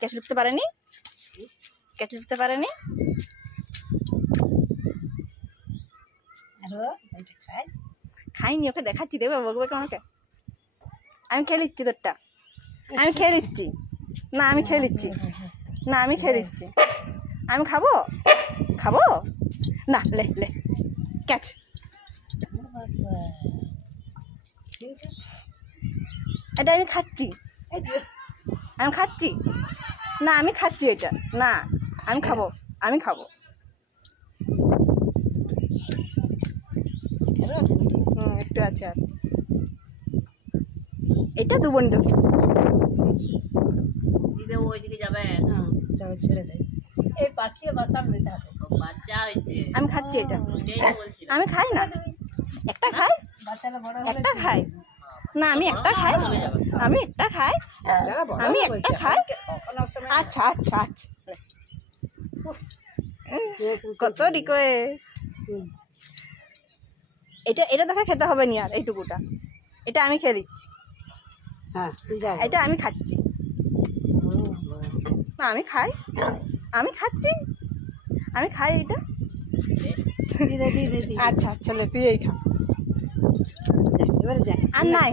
Catch লিখতে পারেনি, catch লিখতে পারেনি। খাইনি, ওকে দেখাচ্ছি, দেবে বকবে আমাকে। আমি খেয়ে নিচ্ছি তোরটা, আমি খেয়ে নিচ্ছি। না আমি খেয়ে নিচ্ছি, না আমি খেয়ে নিচ্ছি। আমি খাবো, খাবো না। লে লে ক্যাচ। এটা আমি খাচ্ছি, আমি খাচ্ছি। না আমি খাচ্ছি এটা, না আমি খাবো, আমি খাবো। একটু আছে আর এটা দেবো নি তোকে। দিদি ওইদিকে যাবে, যাবে, ছেড়ে দেয়। এই পাখি বাসা যাবে, বাচ্চা হয়েছে। আমি খাচ্ছি এটা, ওইটাই তো বলছিলাম। আমি খাই না, একটা খাই, বাচ্চারা বড় একটা খাই। না আমি একটা খাই, আমি একটা খাই, আমি একটা খাই। আচ্ছা আচ্ছা আচ্ছা, কত রিকোয়েস্ট। এটা এটা তোকে খেতে হবে নি আর এইটুকুটা, এটা আমি খেয়ে দিচ্ছি। হ্যাঁ এটা আমি খাচ্ছি, না আমি খাই, আমি খাচ্ছি, আমি খাই এটা। আচ্ছা আচ্ছা, তুই এই খা, এবারে যা। আর নাই।